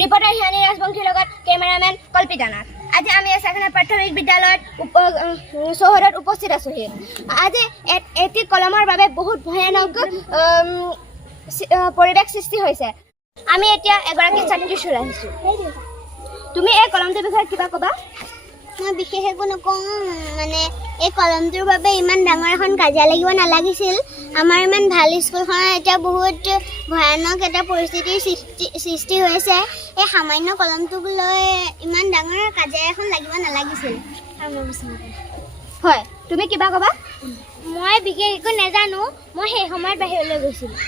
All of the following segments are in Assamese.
ৰিপৰ্টাৰ হিয়ানী ৰাজবংশীৰ লগত কেমেৰামেন কল্পিতা নাথ। আজি আমি এছাখানা প্ৰাথমিক বিদ্যালয়ত চৌহদত উপস্থিত আছোঁহি। আজি এটি কলমৰ বাবে বহুত ভয়ানক পৰিৱেশ সৃষ্টি হৈছে। আমি এতিয়া এগৰাকী ছাত্ৰী ওচৰলৈ আহিছোঁ। তুমি এই কলমটোৰ বিষয়ে কিবা ক'বা? মই বিশেষ একো নকওঁ, মানে এই কলমটোৰ বাবে ইমান ডাঙৰ এখন কাজিয়া লাগিব নালাগিছিল। আমাৰ ইমান ভাল স্কুলখনত এতিয়া বহুত ভয়ানক এটা পৰিস্থিতিৰ সৃষ্টি হৈছে। এই সামান্য কলমটোক লৈ ইমান ডাঙৰ কাজিয়া এখন লাগিব নালাগিছিল। হয়, তুমি কিবা ক'বা? মই বিশেষ একো নাজানো, মই সেই সময়ত বাহিৰলৈ গৈছিলোঁ।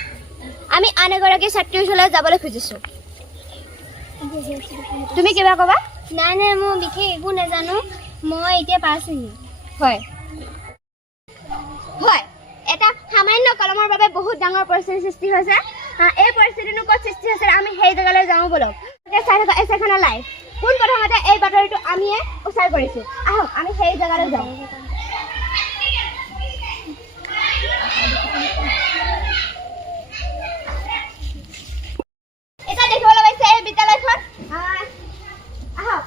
আমি আন এগৰাকী ছাত্ৰীৰ ওচৰলৈ যাবলৈ খুজিছোঁ। তুমি কিবা ক'বা? নাই মই বিশেষ একো নাজানো, মই এতিয়া পাইছোঁহি। হয় হয়, এটা সামান্য কলমৰ বাবে বহুত ডাঙৰ পৰিস্থিতিৰ সৃষ্টি হৈছে। এই পৰিস্থিতিনো ক'ত সৃষ্টি হৈছে, আমি সেই জেগালৈ যাওঁ বলক। চাই থকা এছাখানা লাইভ। পোনপ্ৰথমতে এই বাতৰিটো আমিয়ে প্ৰচাৰ কৰিছোঁ। আহক আমি সেই জেগালৈ যাওঁ। এতিয়া দেখিবলৈ পাইছে এই বিদ্যালয়খন। আহক।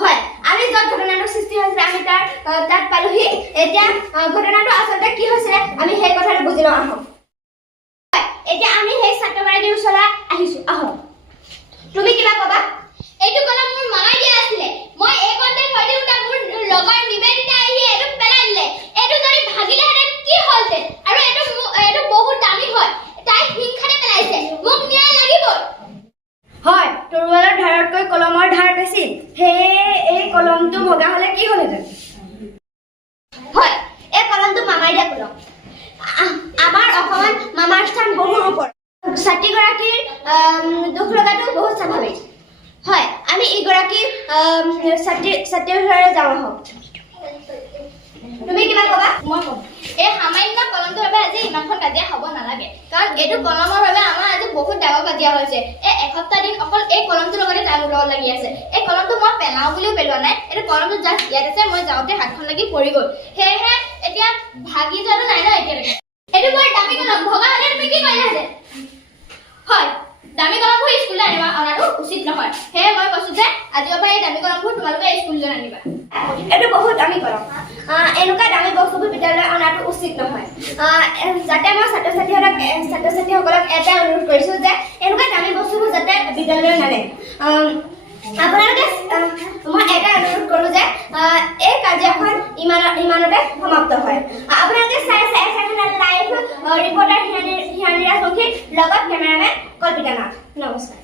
হয়, আমি য'ত ঘটনাটোৰ সৃষ্টি হৈছিলে আমি তাত পালোহি। এতিয়া ঘটনাটো আচলতে কি হৈছিলে আমি সেই কথাটো বুজি লওঁ। আহক। এতিয়া আমি সেই ছাত্ৰগৰাকীৰ ওচৰলৈ আহিছোঁ। আহক, তুমি কিবা ক'বা? এইটো কলম মোৰ মামাই দিয়া আছিলে। মই এই কলতে থৈ দিওঁতে মোৰ লগৰ নিবেদিতা আহি এইটো পেলাই দিলে। এইটো যদি ভাগিলেহেঁতেন কি হ'লহেঁতেন? আৰু এইটো বহুত দামী হয়, তাই হিংসাতে পেলাইছে। মোক ন্যায় লাগিব। হয়, তৰোৱালৰ ধাৰতকৈ কলমৰ ধাৰ বেছি। সেয়ে এই কলমটো ভগা হ'লে কি হ'লহেঁতেন? হয়, এই কলমটো মামাই দিয়া কলম। আমাৰ অসমত মামাৰ স্থান বহুৰ ওপৰত। ছাত্ৰীগৰাকীৰ দুখ লগাটো বহুত স্বাভাৱিক। হয়, আমি ইগৰাকী ছাত্ৰীৰ ওচৰলৈ যাওঁ। আহক, তুমি কিবা ক'বা? মই ক'ম, এই সামান্য কলমটোৰ বাবে আজি ইমানখন কাজিয়া হ'ব নালাগে, কাৰণ এইটো কলমৰ বাবে আমাৰ আজি বহুত ডাঙৰ কাজিয়া হৈছে। এই এসপ্তাহ দিন অকল এই কলমটোৰ লগতে মোৰ লগত লাগি আছে। এই কলমটো মই পেলাওঁ বুলিও পেলোৱা নাই, এইটো কলমটো জাষ্ট ইয়াত আছে। মই যাওঁতে হাতখন লাগি পৰি গ'ল, সেয়েহে এতিয়া ভাগি যোৱাটো নাই ন এতিয়ালৈকে। এইটো বৰ দামী কলম, ভগা হ'লে তুমি কি কৰিলাহেঁতেন? হয়, দামী কলমবোৰ স্কুললৈ অনাটো উচিত নহয়। সেয়ে মই কৈছোঁ যে আজিৰ পৰা এই দামী কলমবোৰ তোমালোকে স্কুললৈ আনিবা। এইটো বহুত দামী কলম। এনেকুৱা দামী বস্তুবোৰ বিদ্যালয়লৈ অনাটো উচিত নহয়। যাতে মই ছাত্ৰ-ছাত্ৰীসকলক এটাই অনুৰোধ কৰিছোঁ যে এনেকুৱা দামী বস্তুবোৰ যাতে বিদ্যালয়লৈ নানে। আপোনালোকে মই এটাই অনুৰোধ কৰোঁ যে এই কাজিয়াখন ইমানতে সমাপ্ত হয়। আপোনালোকে চাই আছে এছাখানা লাইভ ৰিপৰ্টাৰ হিয়ানী ৰাজবংশীৰ লগত কেমেৰামেন কল্পিতা নাথ। নমস্কাৰ।